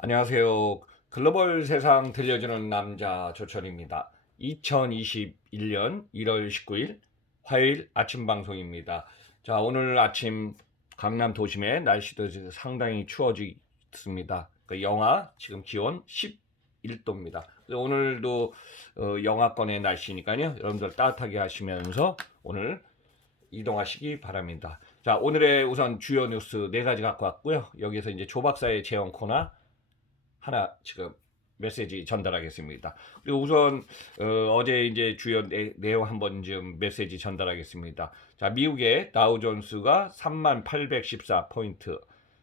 안녕하세요. 글로벌 세상 들려주는 남자 조철입니다. 2021년 1월 19일 화요일 아침 방송입니다. 자, 오늘 아침 강남 도심의 날씨도 상당히 추워졌습니다. 영하 지금 기온 11도입니다. 오늘도 영하권의 날씨니까요. 여러분들 따뜻하게 하시면서 오늘 이동하시기 바랍니다. 자, 오늘의 우선 주요 뉴스 네 가지 갖고 왔고요. 여기서 이제 조 박사의 재연 코너 하나 지금 메시지 전달하겠습니다. 그리고 우선 제 이제 주요 내용 한번 좀 메시지 전달하겠습니다. 자, 미국의 다우존스가 3814포인트.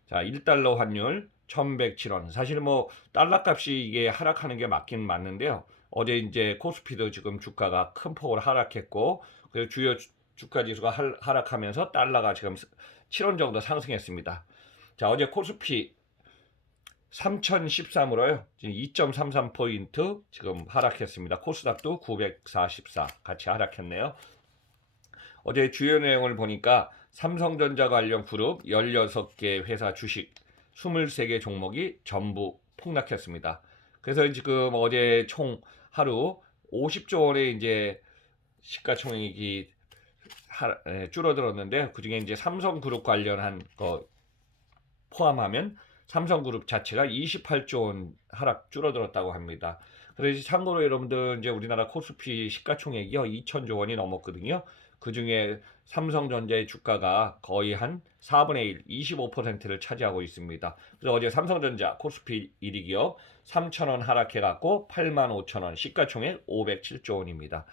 자, 1달러 환율 1107원. 사실 뭐 달러 값이 이게 하락하는 게 맞긴 맞는데요. 어제 이제 코스피도 지금 주가가 큰 폭으로 하락했고, 그리고 주요 주가 지수가 하락하면서 달러가 지금 7원 정도 상승했습니다. 자, 어제 코스피 3013으로요. 지금 2.33포인트 지금 하락했습니다. 코스닥도 944 같이 하락했네요. 어제 주요 내용을 보니까 삼성전자 관련 그룹 16개 회사 주식 23개 종목이 전부 폭락했습니다. 그래서 지금 어제 총 하루 50조 원의 이제 시가총액이 줄어들었는데, 그중에 이제 삼성그룹 관련한 거 포함하면 삼성그룹 자체가 28조 원 하락 줄어들었다고 합니다. 그래서 참고로 여러분들 이제 우리나라 코스피 시가총액이요 2천조 원이 넘었거든요. 그 중에 삼성전자의 주가가 거의 한 4분의 1, 25%를 차지하고 있습니다. 그래서 어제 삼성전자 코스피 1위 기업 3천원 하락해갖고 85,000원, 시가총액 507조 원입니다.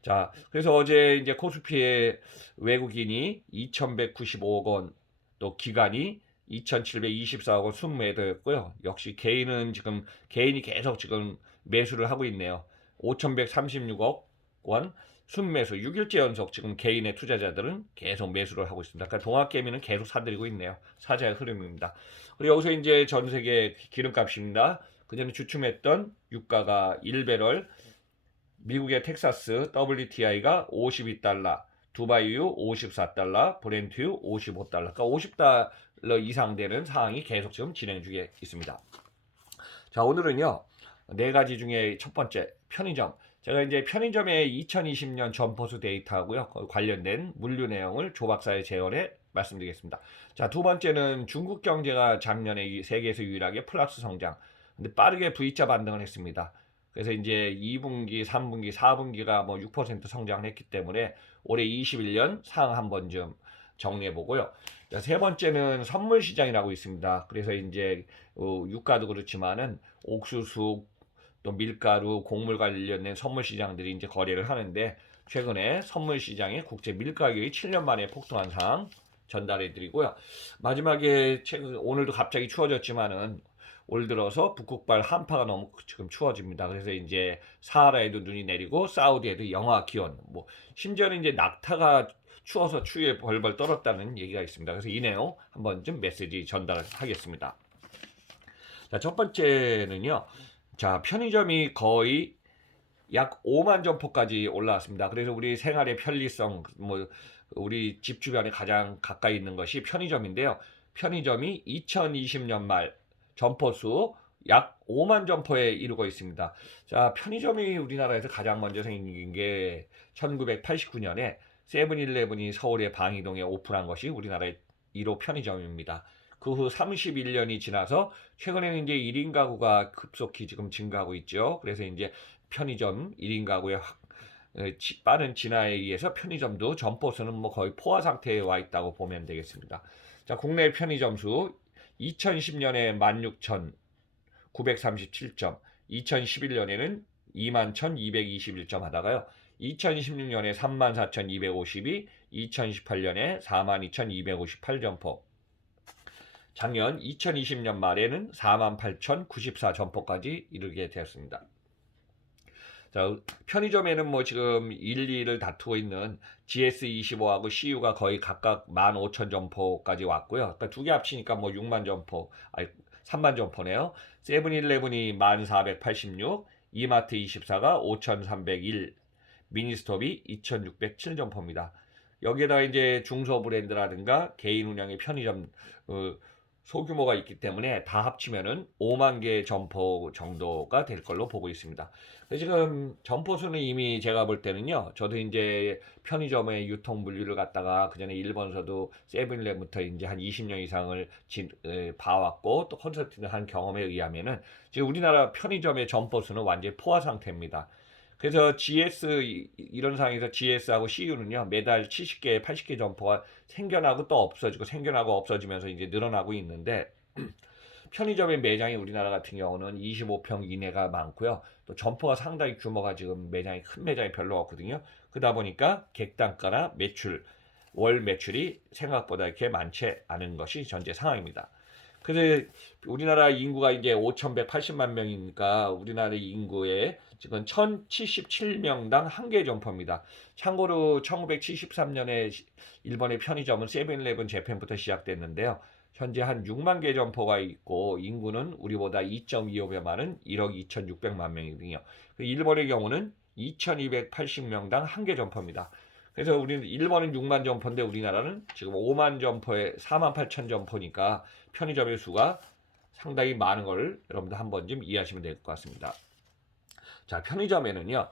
자, 그래서 어제 이제 코스피의 외국인이 2,195억 원, 또 기관이 2,724억 원 순매도였고요. 역시 개인이 계속 지금 매수를 하고 있네요. 5,136억 원 순매수 6일째 연속 지금 개인의 투자자들은 계속 매수를 하고 있습니다. 그러니까 동학개미는 계속 사들이고 있네요. 사자의 흐름입니다. 그리고 여기서 이제 전 세계 기름값입니다. 그전에 주춤했던 유가가 1배럴, 미국의 텍사스 WTI가 52달러, 두바이유 54달러, 브렌트유 55달러, 그러니까 50달러 이상 되는 상황이 계속 지금 진행 중에 있습니다. 자, 오늘은요, 네 가지 중에 첫 번째, 편의점. 제가 이제 편의점의 2020년 점포수 데이터하고요, 관련된 물류 내용을 조 박사의 재원에 말씀드리겠습니다. 자, 두 번째는 중국 경제가 작년에 세계에서 유일하게 플러스 성장, 근데 빠르게 V자 반등을 했습니다. 그래서 이제 2분기, 3분기, 4분기가 뭐 6% 성장을 했기 때문에 올해 21년 상황 한번 좀 정리해 보고요. 세 번째는 선물 시장이라고 있습니다. 그래서 이제 유가도 그렇지만은 옥수수, 또 밀가루, 곡물 관련된 선물 시장들이 이제 거래를 하는데, 최근에 선물 시장의 국제 밀가격이 7년 만에 폭등한 상황 전달해 드리고요. 마지막에 오늘도 갑자기 추워졌지만은 올 들어서 북극발 한파가 너무 지금 추워집니다. 그래서 이제 사하라에도 눈이 내리고 사우디에도 영하 기온, 뭐 심지어는 이제 낙타가 추워서 추위에 벌벌 떨었다는 얘기가 있습니다. 그래서 이 내용 한번 좀 메시지 전달하겠습니다. 자, 첫 번째는요. 자, 편의점이 거의 약 5만 점포까지 올라왔습니다. 그래서 우리 생활의 편리성, 뭐 우리 집 주변에 가장 가까이 있는 것이 편의점인데요. 편의점이 2020년 말 점포수 약 5만 점포에 이르고 있습니다. 자, 편의점이 우리나라에서 가장 먼저 생긴 게 1989년에 세븐일레븐이 서울의 방이동에 오픈한 것이 우리나라의 1호 편의점입니다. 그 후 31년이 지나서 최근에는 이제 1인 가구가 급속히 지금 증가하고 있죠. 그래서 이제 편의점 1인 가구의 빠른 진화에 의해서 편의점도 점포수는 뭐 거의 포화 상태에 와 있다고 보면 되겠습니다. 자, 국내 편의점 수 2010년에 16,937점, 2011년에는 21,221점 하다가요. 2016년에 34,252, 2018년에 42,258점포, 작년 2020년 말에는 48,094점포까지 이르게 되었습니다. 자, 편의점에는 뭐 지금 1, 2를 다투고 있는 GS25하고 CU가 거의 각각 15,000점포까지 왔고요. 그러니까 두 개 합치니까 뭐 6만 점포, 아니 3만 점포네요. 세븐일레븐이 1,486, 이마트24가 5,301, 미니스톱이 2,607점포입니다. 여기에다가 이제 중소 브랜드라든가 개인 운영의 편의점 소규모가 있기 때문에 다 합치면은 5만 개 점포 정도가 될 걸로 보고 있습니다. 지금 점포 수는 이미 제가 볼 때는요. 저도 이제 편의점의 유통 물류를 갖다가 그전에 일본에서도 세븐일레븐부터 이제 한 20년 이상을 봐왔고 또 컨설팅을 한 경험에 의하면은 지금 우리나라 편의점의 점포 수는 완전히 포화 상태입니다. 그래서 GS 이런 상황에서 GS하고 CU는요 매달 70개, 80개 점포가 생겨나고 또 없어지고 생겨나고 없어지면서 이제 늘어나고 있는데 편의점의 매장이 우리나라 같은 경우는 25평 이내가 많고요. 또 점포가 상당히 규모가 지금 매장이 큰 매장이 별로 없거든요. 그러다 보니까 객단가나 매출, 월 매출이 생각보다 이렇게 많지 않은 것이 전제 상황입니다. 그래서 우리나라 인구가 이제 5,180만 명이니까 우리나라 인구의 지금 1,077명당 한 개 점포입니다. 참고로 1973년에 일본의 편의점은 세븐일레븐 재팬부터 시작됐는데요. 현재 한 6만 개 점포가 있고 인구는 우리보다 2.25배 많은 1억 2,600만 명이거든요. 일본의 경우는 2,280명당 한 개 점포입니다. 그래서 우리는 일본은 6만 점포인데 우리나라는 지금 5만 점포에 4만 8천 점포니까 편의점의 수가 상당히 많은 걸 여러분들 한번 좀 이해하시면 될 것 같습니다. 자, 편의점에는요.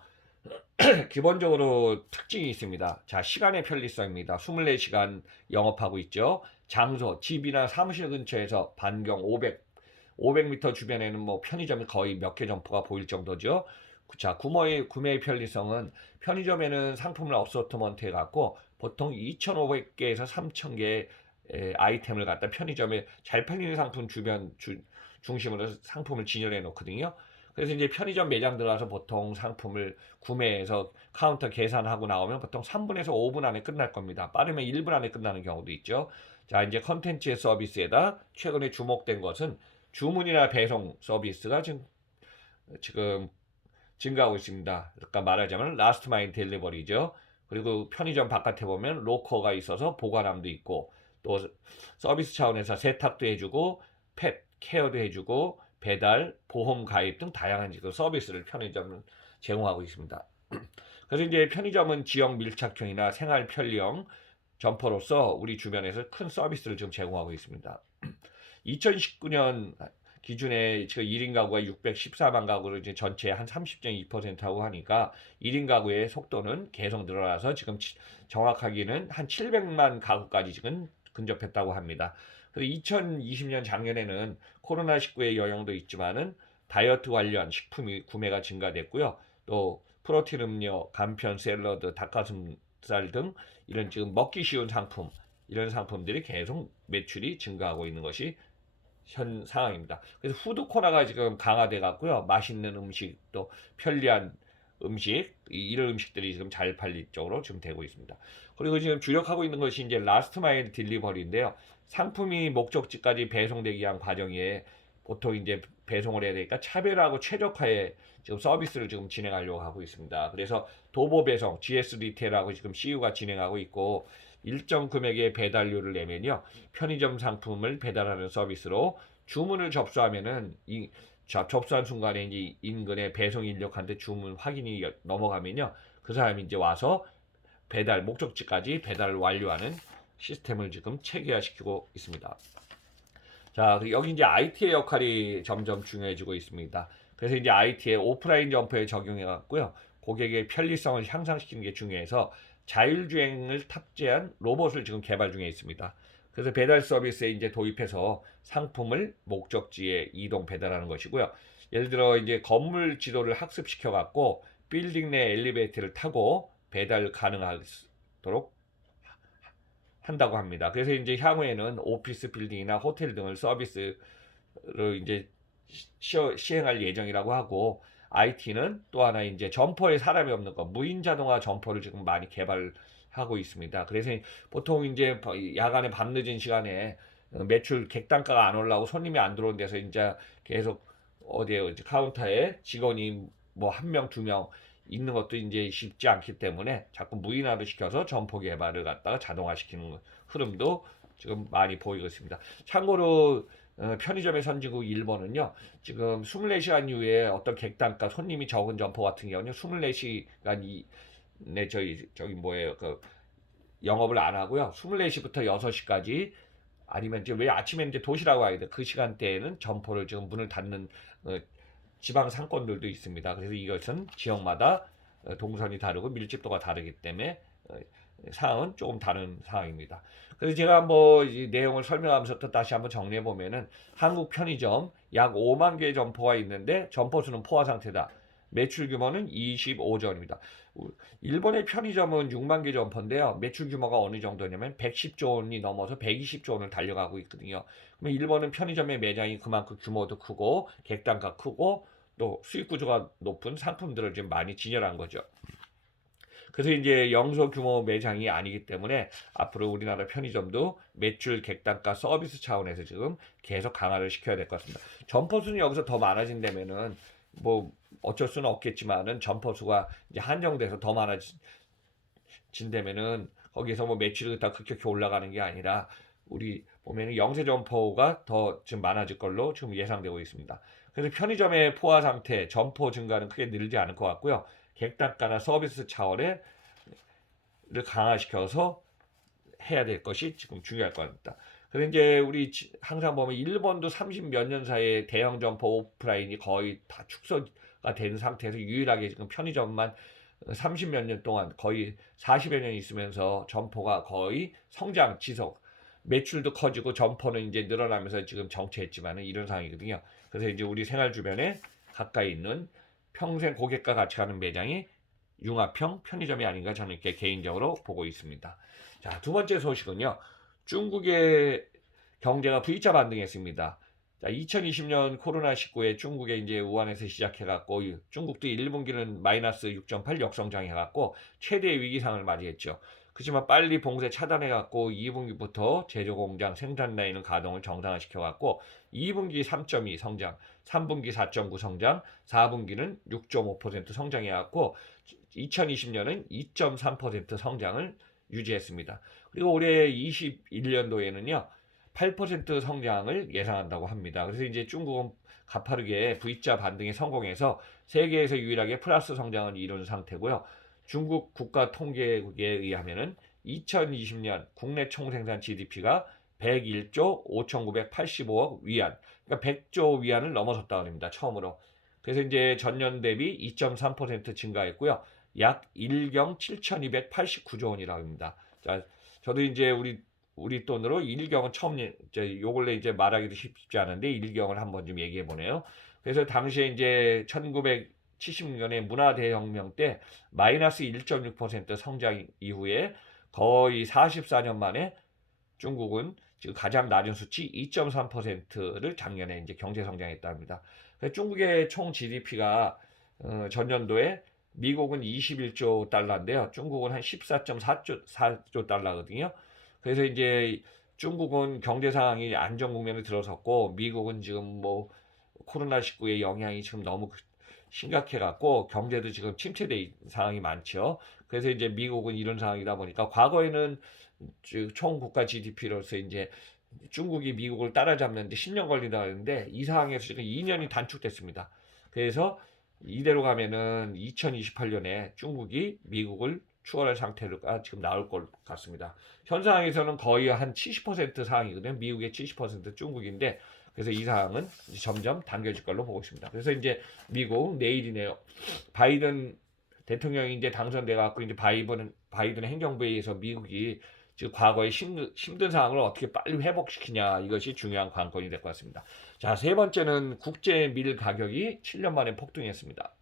기본적으로 특징이 있습니다. 자, 시간의 편리성입니다. 24시간 영업하고 있죠. 장소, 집이나 사무실 근처에서 반경 500m 주변에는 뭐 편의점이 거의 몇 개 점포가 보일 정도죠. 자, 구매의 편리성은 편의점에는 상품을 어소트먼트 해갖고 보통 2,500개에서 3,000개 아이템을 갖다 편의점에 잘 팔리는 상품 중심으로 상품을 진열해 놓거든요. 그래서 이제 편의점 매장 들어가서 보통 상품을 구매해서 카운터 계산하고 나오면 보통 3분에서 5분 안에 끝날 겁니다. 빠르면 1분 안에 끝나는 경우도 있죠. 자, 이제 컨텐츠의 서비스에다 최근에 주목된 것은 주문이나 배송 서비스가 지금 증가하고 있습니다. 그러니까 말하자면 라스트 마일 딜리버리죠. 그리고 편의점 바깥에 보면 로커가 있어서 보관함도 있고 또 서비스 차원에서 세탁도 해주고 펫 케어도 해주고 배달, 보험 가입 등 다양한 지금 서비스를 편의점은 제공하고 있습니다. 그래서 이제 편의점은 지역 밀착형이나 생활 편리형 점포로서 우리 주변에서 큰 서비스를 지금 제공하고 있습니다. 2019년 기준에 지금 1인 가구가 614만 가구로 이제 전체 한 30.2%하고 하니까 1인 가구의 속도는 계속 늘어나서 지금 정확하게는 한 700만 가구까지 지금 근접했다고 합니다. 그리고 2020년 작년에는 코로나19의 영향도 있지만은 다이어트 관련 식품이 구매가 증가됐고요. 또 프로틴 음료, 간편 샐러드, 닭가슴살 등 이런 지금 먹기 쉬운 상품, 이런 상품들이 계속 매출이 증가하고 있는 것이 현 상황입니다. 그래서 푸드 코너가 지금 강화돼 갖고요. 맛있는 음식 또 편리한 음식 이런 음식들이 지금 잘 팔릴 쪽으로 지금 되고 있습니다. 그리고 지금 주력하고 있는 것이 이제 라스트 마일 딜리버리인데요. 상품이 목적지까지 배송되기 위한 과정에 보통 이제 배송을 해야 되니까 차별화하고 최적화의 지금 서비스를 지금 진행하려고 하고 있습니다. 그래서 도보 배송, GS 리테일하고 지금 CU가 진행하고 있고 일정 금액의 배달료를 내면요. 편의점 상품을 배달하는 서비스로 주문을 접수하면은 접수한 순간에 이제 인근의 배송 인력한테 주문 확인이 넘어가면요. 그 사람이 이제 와서 배달 목적지까지 배달을 완료하는 시스템을 지금 체계화시키고 있습니다. 자, 여기 이제 IT의 역할이 점점 중요해지고 있습니다. 그래서 이제 IT의 오프라인 점포에 적용해 갖고요. 고객의 편리성을 향상시키는 게 중요해서 자율주행을 탑재한 로봇을 지금 개발 중에 있습니다. 그래서 배달 서비스에 이제 도입해서 상품을 목적지에 이동 배달하는 것이고요. 예를 들어 이제 건물 지도를 학습시켜 갖고 빌딩 내 엘리베이터를 타고 배달 가능하도록 한다고 합니다. 그래서 이제 향후에는 오피스 빌딩이나 호텔 등을 서비스로 이제 시행할 예정이라고 하고 IT는 또 하나 이제 점포에 사람이 없는 거 무인 자동화 점포를 지금 많이 개발하고 있습니다. 그래서 보통 이제 야간에 밤늦은 시간에 매출 객단가가 안 올라오고 손님이 안 들어온 데서 이제 계속 어디에 카운터에 직원이 뭐 한 명, 두 명 있는 것도 이제 쉽지 않기 때문에 자꾸 무인화를 시켜서 점포 개발을 갖다가 자동화시키는 흐름도 지금 많이 보이고 있습니다. 참고로 편의점의 선진국 일본은요, 지금 24시간 이후에 어떤 객단가 손님이 적은 점포 같은 경우는 24시간 내 저기 뭐예요, 그 영업을 안 하고요. 24시부터 6시까지 아니면 이제 왜 아침에 이제 도시락 와야 돼. 그 시간대에는 점포를 지금 문을 닫는 어, 지방 상권들도 있습니다. 그래서 이것은 지역마다 동선이 다르고 밀집도가 다르기 때문에 사항은 조금 다른 사항입니다. 그래서 제가 뭐 이 내용을 설명하면서 또 다시 한번 정리해 보면은 한국 편의점 약 5만 개 점포가 있는데 점포 수는 포화 상태다. 매출 규모는 25조 원입니다. 일본의 편의점은 6만 개 점포인데요. 매출 규모가 어느 정도냐면 110조 원이 넘어서 120조 원을 달려가고 있거든요. 그러면 일본은 편의점의 매장이 그만큼 규모도 크고 객단가 크고 또 수익 구조가 높은 상품들을 좀 많이 진열한 거죠. 그래서 이제 영소 규모 매장이 아니기 때문에 앞으로 우리나라 편의점도 매출, 객단가, 서비스 차원에서 지금 계속 강화를 시켜야 될 것 같습니다. 점포 수는 여기서 더 많아진다면은 뭐 어쩔 수는 없겠지만은 점포 수가 이제 한정돼서 더 많아진다면은 거기서 뭐 매출이 다 급격히 올라가는 게 아니라 우리 보면은 영세 점포가 더 지금 많아질 걸로 지금 예상되고 있습니다. 그래서 편의점의 포화 상태, 점포 증가는 크게 늘지 않을 것 같고요. 객단가나 서비스 차원을 강화시켜서 해야 될 것이 지금 중요할 것 같습니다. 그래서 이제 우리 항상 보면 일본도 30 몇 년 사이에 대형 점포 오프라인이 거의 다 축소가 된 상태에서 유일하게 지금 편의점만 30 몇 년 동안 거의 40여 년 있으면서 점포가 거의 성장 지속 매출도 커지고 점포는 이제 늘어나면서 지금 정체했지만은 이런 상황이거든요. 그래서 이제 우리 생활 주변에 가까이 있는 평생 고객과 같이 가는 매장이 융합형 편의점이 아닌가 저는 이렇게 개인적으로 보고 있습니다. 자, 두 번째 소식은요. 중국의 경제가 V자 반등했습니다. 자, 2020년 코로나19에 중국에 이제 우한에서 시작해갖고 중국도 1분기는 마이너스 6.8 역성장해갖고 최대 위기상을 맞이했죠. 그렇지만 빨리 봉쇄 차단해갖고 2분기부터 제조공장 생산 라인을 가동을 정상화시켜갖고 2분기 3.2 성장, 3분기 4.9 성장, 4분기는 6.5% 성장해갖고 2020년은 2.3% 성장을 유지했습니다. 그리고 올해 21년도에는요. 8% 성장을 예상한다고 합니다. 그래서 이제 중국은 가파르게 V자 반등에 성공해서 세계에서 유일하게 플러스 성장을 이룬 상태고요. 중국 국가통계국에 의하면은 2020년 국내 총생산 GDP가 101조 5,985억 위안, 그러니까 100조 위안을 넘어섰다고 합니다. 처음으로. 그래서 이제 전년 대비 2.3% 증가했고요. 약 1경 7,289조 원이라고 합니다. 자, 저도 이제 우리 돈으로 1경은 처음 이제 요 근래 이제 말하기도 쉽지 않은데 1경을 한번 좀 얘기해 보네요. 그래서 당시에 이제 1970년에 문화대혁명 때 마이너스 1.6% 성장 이후에 거의 44년 만에 중국은 지금 가장 낮은 수치 2.3%를 작년에 이제 경제 성장했다 합니다. 중국의 총 GDP가 전년도에 미국은 21조 달러인데요. 중국은 한 14.4조 달러거든요. 그래서 이제 중국은 경제 상황이 안정 국면에 들어섰고 미국은 지금 뭐 코로나19의 영향이 지금 너무 심각해 갖고 경제도 지금 침체된 상황이 많죠. 그래서 이제 미국은 이런 상황이다 보니까 과거에는 총 국가 GDP로서 이제 중국이 미국을 따라잡는데 10년 걸린다 했는데 이 상황에서 지금 2년이 단축됐습니다. 그래서 이대로 가면은 2028년에 중국이 미국을 추월할 상태가 지금 나올 것 같습니다. 현 상황에서는 거의 한 70% 상황이거든요. 미국의 70% 중국인데 그래서 이 상황은 점점 당겨질 걸로 보고 있습니다. 그래서 이제 미국 내일이네요. 바이든 대통령이 이제 당선돼 갖고 이제 바이든 행정부에 의해서 미국이 지금 과거의 힘든 상황을 어떻게 빨리 회복시키냐 이것이 중요한 관건이 될 것 같습니다. 자, 세 번째는 국제 밀 가격이 7년 만에 폭등했습니다.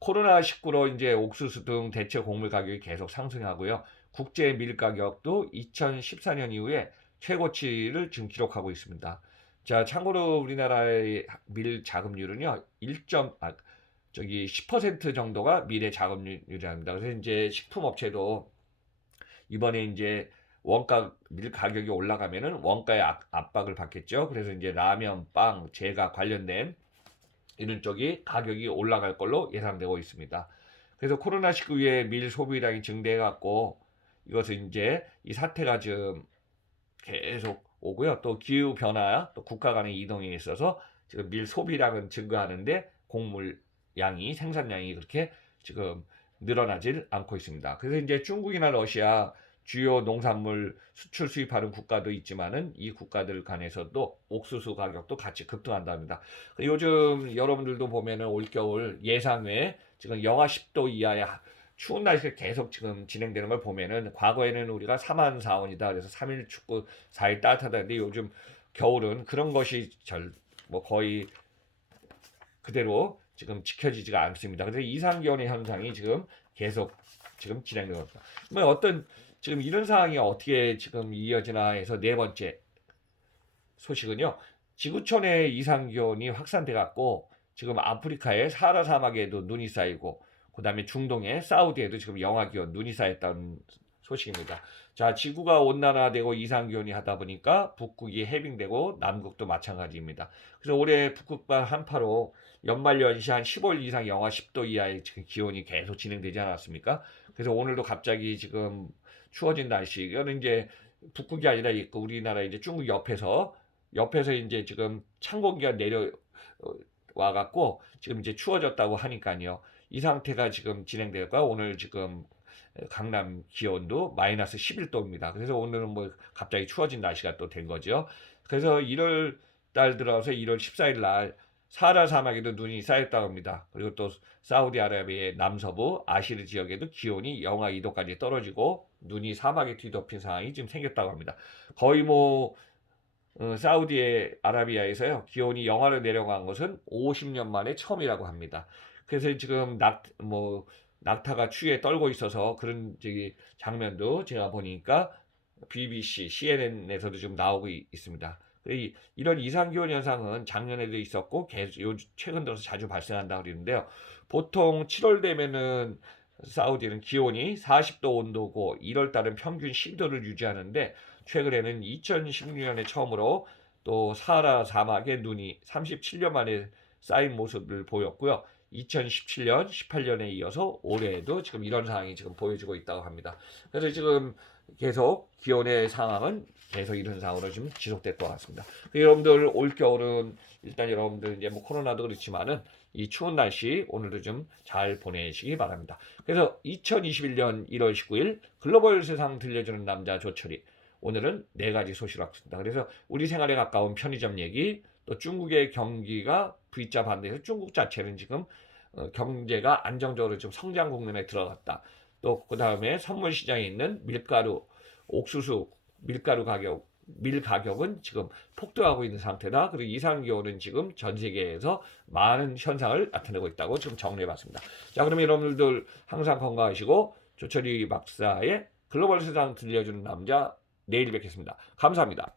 코로나19로 이제 옥수수 등 대체 곡물 가격이 계속 상승하고요. 국제 밀 가격도 2014년 이후에 최고치를 지금 기록하고 있습니다. 자, 참고로 우리나라의 밀 자급률은요, 10% 정도가 밀의 자급률이랍니다. 그래서 이제 식품업체도 이번에 이제 밀 가격이 올라가면은 원가의 압박을 받겠죠. 그래서 이제 라면, 빵, 제가 관련된 이런 쪽이 가격이 올라갈 걸로 예상되고 있습니다. 그래서 코로나19 이후에 밀 소비량이 증대해갖고 이것은 이제 이 사태가 지금 계속 오고요. 또 기후 변화, 또 국가 간의 이동에 있어서 지금 밀 소비량은 증가하는데 곡물 양이 생산량이 그렇게 지금 늘어나질 않고 있습니다. 그래서 이제 중국이나 러시아 주요 농산물 수출 수입하는 국가도 있지만은 이 국가들 간에서도 옥수수 가격도 같이 급등한다 합니다. 요즘 여러분들도 보면은 올겨울 예상외 지금 영하 10도 이하의 추운 날씨가 계속 지금 진행되는 걸 보면은 과거에는 우리가 3한 4원이다. 그래서 3일 춥고 4일 따뜻하다는데 요즘 겨울은 그런 것이 뭐 거의 그대로 지금 지켜지지가 않습니다. 그래서 이상기온의 현상이 지금 계속 지금 진행되고 있습니다. 뭐 어떤 지금 이런 상황이 어떻게 지금 이어지나 해서 네 번째 소식은요. 지구촌의 이상기온이 확산돼 갖고 지금 아프리카의 사하라 사막에도 눈이 쌓이고 그다음에 중동의 사우디에도 지금 영하기온 눈이 쌓였다는 소식입니다. 자, 지구가 온난화되고 이상기온이 하다 보니까 북극이 해빙되고 남극도 마찬가지입니다. 그래서 올해 북극과 한파로 연말연시 한 15일 이상 영하 10도 이하의 지금 기온이 계속 진행되지 않았습니까? 그래서 오늘도 갑자기 지금 추워진 날씨, 이거는 이제 북극이 아니라 우리나라 이제 중국 옆에서 이제 지금 찬 공기가 내려 와 갖고 지금 이제 추워졌다고 하니까요. 이 상태가 지금 진행될까? 오늘 지금 강남 기온도 마이너스 11도입니다. 그래서 오늘은 뭐 갑자기 추워진 날씨가 또 된 거죠. 그래서 1월 달 들어서 1월 14일 날 사하라 사막에도 눈이 쌓였다고 합니다. 그리고 또 사우디아라비아의 남서부 아시르 지역에도 기온이 영하 2도까지 떨어지고 눈이 사막에 뒤덮인 상황이 지금 생겼다고 합니다. 거의 뭐 사우디 아라비아에서요 기온이 영하로 내려간 것은 50년 만에 처음이라고 합니다. 그래서 지금 낙타가 추위에 떨고 있어서 그런 장면도 제가 보니까 BBC, CNN에서도 좀 나오고 있습니다. 이런 이상기온 현상은 작년에도 있었고 계속 최근 들어서 자주 발생한다고 그러는데요. 보통 7월 되면은 사우디는 기온이 40도 온도고 1월 달은 평균 10도를 유지하는데 최근에는 2016년에 처음으로 또 사하라 사막에 눈이 37년 만에 쌓인 모습을 보였고요. 2017년, 18년에 이어서 올해에도 지금 이런 상황이 지금 보여지고 있다고 합니다. 그래서 지금 계속 기온의 상황은 계속 이런 상황으로 좀 지속될 것 같습니다. 여러분들 올 겨울은 일단 여러분들 이제 뭐 코로나도 그렇지만은 이 추운 날씨 오늘도 좀 잘 보내시기 바랍니다. 그래서 2021년 1월 19일 글로벌 세상 들려주는 남자 조철이 오늘은 네 가지 소식을 왔습니다. 그래서 우리 생활에 가까운 편의점 얘기, 또 중국의 경기가 V자 반대해서 중국 자체는 지금 경제가 안정적으로 좀 성장 국면에 들어갔다. 또 그 다음에 선물 시장에 있는 밀가루, 옥수수, 밀 가격은 지금 폭등하고 있는 상태다. 그리고 이상기온은 지금 전 세계에서 많은 현상을 나타내고 있다고 지금 정리해봤습니다. 자, 그러면 여러분들 항상 건강하시고 조철이 박사의 글로벌 세상 들려주는 남자 내일 뵙겠습니다. 감사합니다.